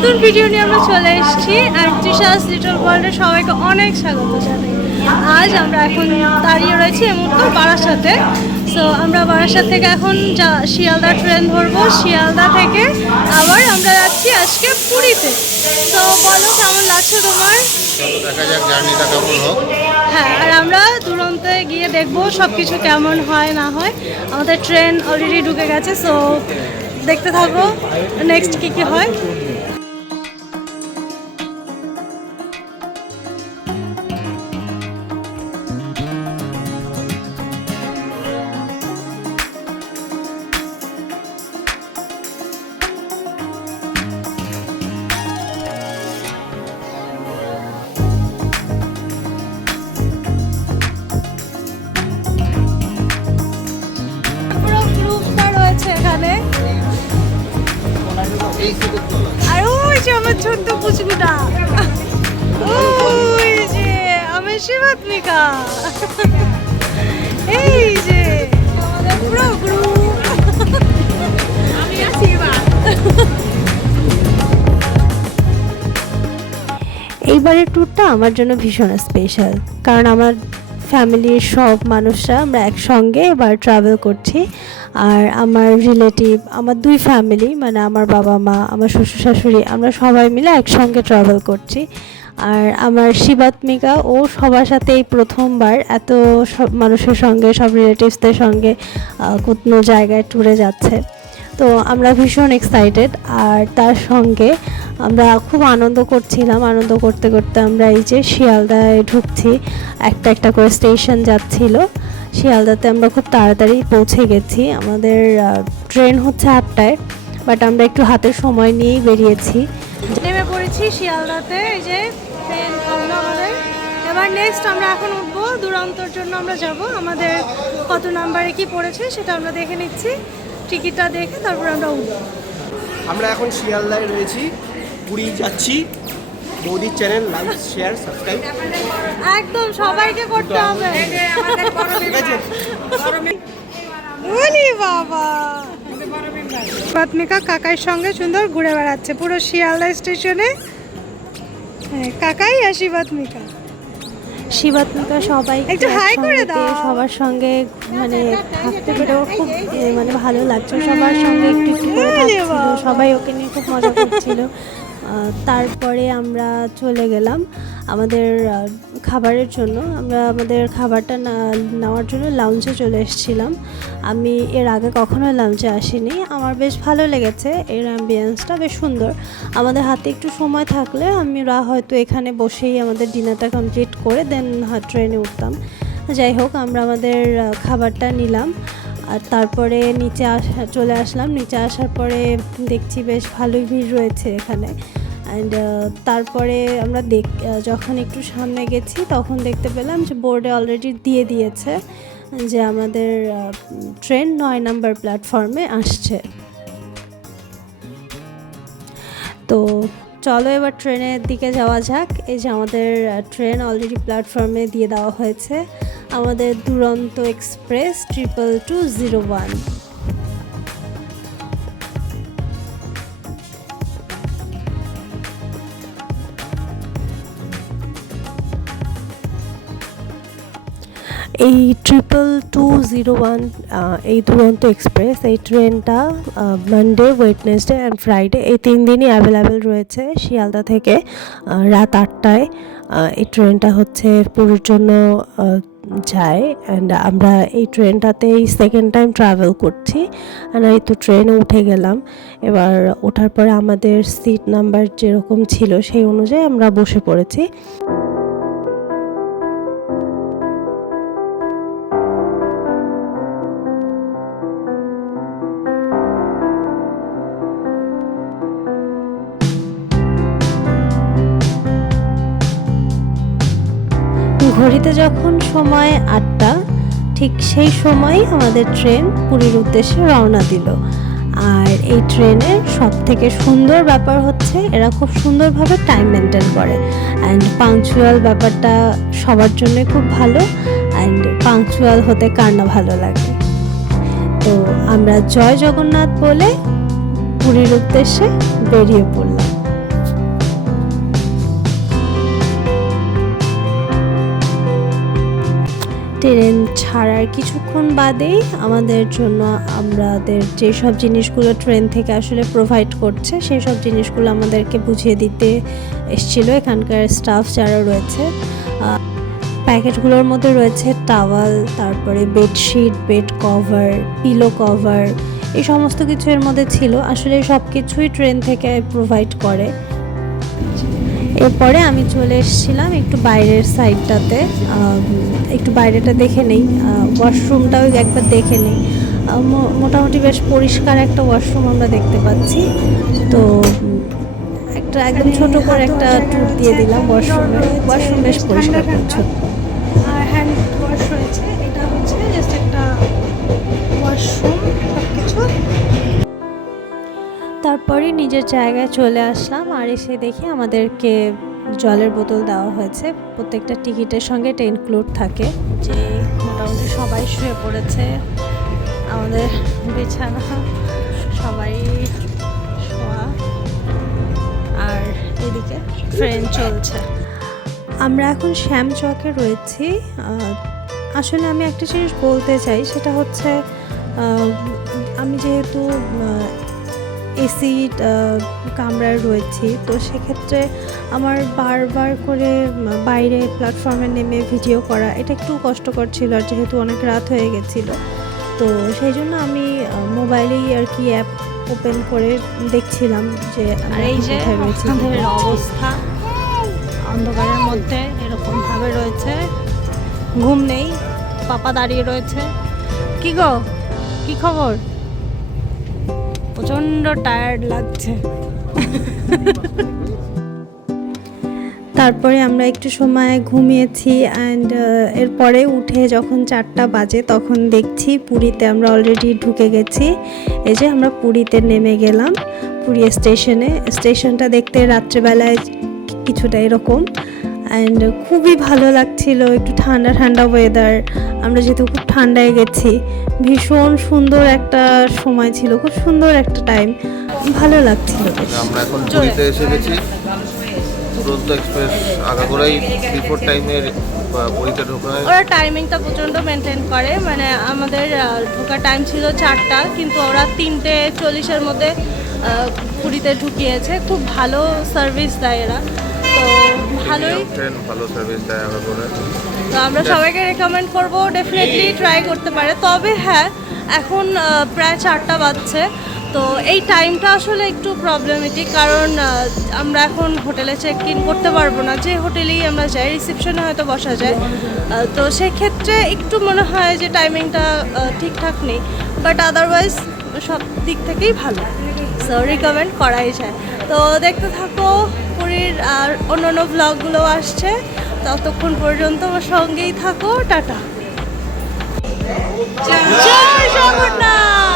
নতুন ভিডিও নিয়ে আমরা চলে এসেছি আর তৃষাস লিটল ওয়ার্ল্ডে সবাইকে অনেক স্বাগত জানাই। আজ আমরা এখন দাঁড়িয়ে রয়েছি এই মুহূর্তে বারাসাতে। সো আমরা বারাসাত থেকে এখন শিয়ালদা ট্রেন ধরবো। শিয়ালদা থেকে আবার আমরা যাচ্ছি আজকে পুরীতে। তো বলো কেমন লাগছে তোমার? দেখা যাক জার্নিটা কেমন হোক। হ্যাঁ, আর আমরা দুরন্তে গিয়ে দেখবো সব কিছু কেমন হয় না হয়। আমাদের ট্রেন অলরেডি ঢুকে গেছে, সো দেখতে থাকো নেক্সট কি হয়। পুরো গ্রুপটা রয়েছে এখানে। আর ওই যে আমার ছোট্ট পুচকুটা, ওই যে আমার শিবাত্মিকা, এই যে আমাদের পুরো গ্রুপ। আমি আশীর্বাদ। এইবারের ট্যুরটা আমার জন্য ভীষণ স্পেশাল, কারণ আমার ফ্যামিলির সব মানুষরা আমরা একসঙ্গে এবার ট্রাভেল করছি। আর আমার রিলেটিভ, আমার দুই ফ্যামিলি মানে আমার বাবা মা, আমার শ্বশুর শাশুড়ি, আমরা সবাই মিলে একসঙ্গে ট্রাভেল করছি। আর আমার শিবাত্মিকা ও সবার সাথে এই প্রথমবার এত সব মানুষের সঙ্গে, সব রিলেটিভসদের সঙ্গে কোনো জায়গায় ট্যুরে যাচ্ছে। তো আমরা ভীষণ এক্সাইটেড। আর তার সঙ্গে আমরা খুব আনন্দ করছিলাম। আনন্দ করতে করতে আমরা এই যে শিয়ালদায় ঢুকছি, একটা একটা করে স্টেশন যাচ্ছিল। শিয়ালদাতে আমরা খুব তাড়াতাড়ি পৌঁছে গেছি। আমাদের ট্রেন হচ্ছে 8টায়, বাট আমরা একটু হাতের সময় নিয়েই বেরিয়েছি। নেমে পড়েছি শিয়ালদাতে, এই যে ট্রেন থামলো আমাদের। এবার নেক্সট আমরা এখন উঠবো দুরন্তর জন্য। আমরা যাব, আমাদের কত নাম্বারে কি পড়েছে সেটা আমরা দেখে নিচ্ছি। টিকিটটা দেখে তারপর আমরা উঠবো। আমরা এখন শিয়ালদায় রয়েছি, পুরী যাচ্ছি। মোদির চ্যানেল লাইক শেয়ার সাবস্ক্রাইব একদম সবাইকে করতে হবে। ঠিক আছে। ওলি বাবা, শিবাত্মিকা কাকাইয়ের সঙ্গে সুন্দর ঘুরে বেড়াচ্ছে পুরো শিয়ালদা স্টেশনে। হ্যাঁ, কাকাই আর শিবাত্মিকা। শিবাত্মিকা সবাই একটু হাই করে দাও। সবার সঙ্গে মানে থাকতে পেরেও খুব মানে ভালো লাগছে। সবার সঙ্গে একটু একটু করে থাকছিল, সবাই ওকে নিয়ে খুব মজা করছিল। তারপরে আমরা চলে গেলাম আমাদের খাবারের জন্য। আমরা আমাদের খাবারটা নেওয়ার জন্য লাউঞ্জে চলে এসেছিলাম। আমি এর আগে কখনো লাউঞ্জে আসিনি, আমার বেশ ভালো লেগেছে। এর অ্যাম্বিয়েন্সটা বেশ সুন্দর। আমাদের হাতে একটু সময় থাকলে আমরা হয়তো এখানে বসেই আমাদের ডিনারটা কমপ্লিট করে দেন ট্রেনে উঠতাম। যাই হোক, আমরা আমাদের খাবারটা নিলাম আর তারপরে নিচে চলে আসলাম। নিচে আসার পরে দেখছি বেশ ভালোই ভিড় রয়েছে এখানে। অ্যান্ড তারপরে আমরা যখন একটু সামনে গেছি তখন দেখতে পেলাম যে বোর্ডে অলরেডি দিয়ে দিয়েছে যে আমাদের ট্রেন 9 নম্বর প্ল্যাটফর্মে আসছে। তো চলো এবার ট্রেনের দিকে যাওয়া যাক। এই যে আমাদের ট্রেন অলরেডি প্ল্যাটফর্মে দিয়ে দেওয়া হয়েছে, আমাদের দুরন্ত এক্সপ্রেস 22201। এই 22201 এই দুরন্ত এক্সপ্রেস, এই ট্রেনটা মানডে, ওয়েডনেসডে অ্যান্ড ফ্রাইডে এই 3 দিনই অ্যাভেলেবেল রয়েছে শিয়ালদা থেকে। রাত 8টায় এই ট্রেনটা হচ্ছে পুরীর জন্য যায়। অ্যান্ড আমরা এই ট্রেনটাতেই সেকেন্ড টাইম ট্রাভেল করছি। আর এই তো ট্রেনে উঠে গেলাম। এবার ওঠার পরে আমাদের সিট নাম্বার যেরকম ছিল সেই অনুযায়ী আমরা বসে পড়েছি। ঘড়িতে যখন সময় 8টা, ঠিক সেই সময়ই আমাদের ট্রেন পুরীর উদ্দেশ্যে রওনা দিল। আর এই ট্রেনের সব থেকে সুন্দর ব্যাপার হচ্ছে এরা খুব সুন্দরভাবে টাইম মেনটেন করে। অ্যান্ড পাংচুয়াল ব্যাপারটা সবার জন্যই খুব ভালো। অ্যান্ড পাংচুয়াল হতে কার না ভালো লাগে। তো আমরা জয় জগন্নাথ বলে পুরীর উদ্দেশ্যে বেরিয়ে পড়লাম। ট্রেন ছাড়ার কিছুক্ষণ বাদেই আমাদের জন্য আমাদের যেসব জিনিসগুলো ট্রেন থেকে আসলে প্রোভাইড করছে সেই সব জিনিসগুলো আমাদেরকে বুঝিয়ে দিতে এসেছিলো এখানকার স্টাফ যারা রয়েছে। প্যাকেটগুলোর মধ্যে রয়েছে টাওয়াল, তারপরে bedsheet, bed cover, pillow cover, এই সমস্ত কিছু এর মধ্যে ছিল। আসলে সব কিছুই ট্রেন থেকে প্রোভাইড করে। এরপরে আমি চলে এসেছিলাম একটু বাইরের সাইডটাতে, একটু বাইরেটা দেখে নেই, ওয়াশরুমটাও একবার দেখে নেই। মোটামুটি বেশ পরিষ্কার একটা ওয়াশরুম আমরা দেখতে পাচ্ছি। তো একটা একদম ছোট করে একটা ট্যুর দিয়ে দিলাম ওয়াশরুম বেশ পরিষ্কার পরিচ্ছন্ন। আর হ্যান্ড ওয়াশ রয়েছে, এটা হচ্ছে জাস্ট একটা ওয়াশরুম সব কিছু। তারপরে নিজের জায়গায় চলে আসলাম আর এসে দেখি আমাদেরকে জলের বোতল দেওয়া হয়েছে। প্রত্যেকটা টিকিটের সঙ্গে এটা ইনক্লুড থাকে। যে মোটামুটি সবাই শুয়ে পড়েছে, আমাদের বিছানা সবাই শোয়া, আর এদিকে ট্রেন চলছে। আমরা এখন শ্যামচকে রয়েছি। আসলে আমি একটা জিনিস বলতে চাই, সেটা হচ্ছে আমি যেহেতু এসি কামরায় রয়েছি, তো সেক্ষেত্রে আমার বারবার করে বাইরে প্ল্যাটফর্মে নেমে ভিডিও করা এটা একটু কষ্টকর ছিল, আর যেহেতু অনেক রাত হয়ে গেছিলো, তো সেই জন্য আমি মোবাইলেই আর কি অ্যাপ ওপেন করে দেখছিলাম যে আর এই যে আমাদের অবস্থা অন্ধকারের মধ্যে এরকমভাবে রয়েছে, ঘুম নেই, পাপা দাঁড়িয়ে রয়েছে। কি গো, কি খবর? প্রচণ্ড টায়ার্ড লাগছে। তারপরে আমরা একটু সময় ঘুমিয়েছি অ্যান্ড এরপরে উঠে যখন 4টা বাজে তখন দেখছি পুরীতে আমরা অলরেডি ঢুকে গেছি। এই যে আমরা পুরীতে নেমে গেলাম, পুরী স্টেশনটা দেখতে রাত্রেবেলায় কিছুটা এরকম, অ্যান্ড খুবই ভালো লাগছিল, একটু ঠান্ডা ঠান্ডা ওয়েদার। আমরা যেহেতু খুব ঠান্ডায় গেছি, ভীষণ সুন্দর একটা সময় ছিল, খুব সুন্দর একটা টাইম, ভালো লাগছিল। আমরা এখন পুরীতে এসে গেছি। দুরন্ত এক্সপ্রেস আগাগোড়াই বিফোর টাইমের পুরীতে ঢোকায়। ওরা টাইমিংটা প্রচণ্ড মেনটেন করে, মানে আমাদের ঢোকার টাইম ছিল 4টা, কিন্তু ওরা 3:40-এর মধ্যে পুরীতে ঢুকিয়েছে। খুব ভালো সার্ভিস দেয় এরা, তো ভালোই ট্রেন ভালো সার্ভিস দেয় আগাগোড়ায়। তো আমরা সবাইকে রেকমেন্ড করব ডেফিনেটলি ট্রাই করতে পারে। তবে হ্যাঁ, এখন প্রায় 4টা বাজছে, তো এই টাইমটা আসলে একটু প্রবলেমেটিক, কারণ আমরা এখন হোটেলে চেক ইন করতে পারবো না। যে হোটেলেই আমরা যাই, রিসেপশনে হয়তো বসা যায়, তো সেক্ষেত্রে একটু মনে হয় যে টাইমিংটা ঠিকঠাক নেই, বাট আদারওয়াইজ সব দিক থেকেই ভালো, সো রিকমেন্ড করাই যায়। তো দেখতে থাকো, পুরীর আর অন্যান্য ব্লগগুলো আসছে, ততক্ষণ পর্যন্ত আমার সঙ্গেই থাকো। টাটা। জয় জগন্নাথ।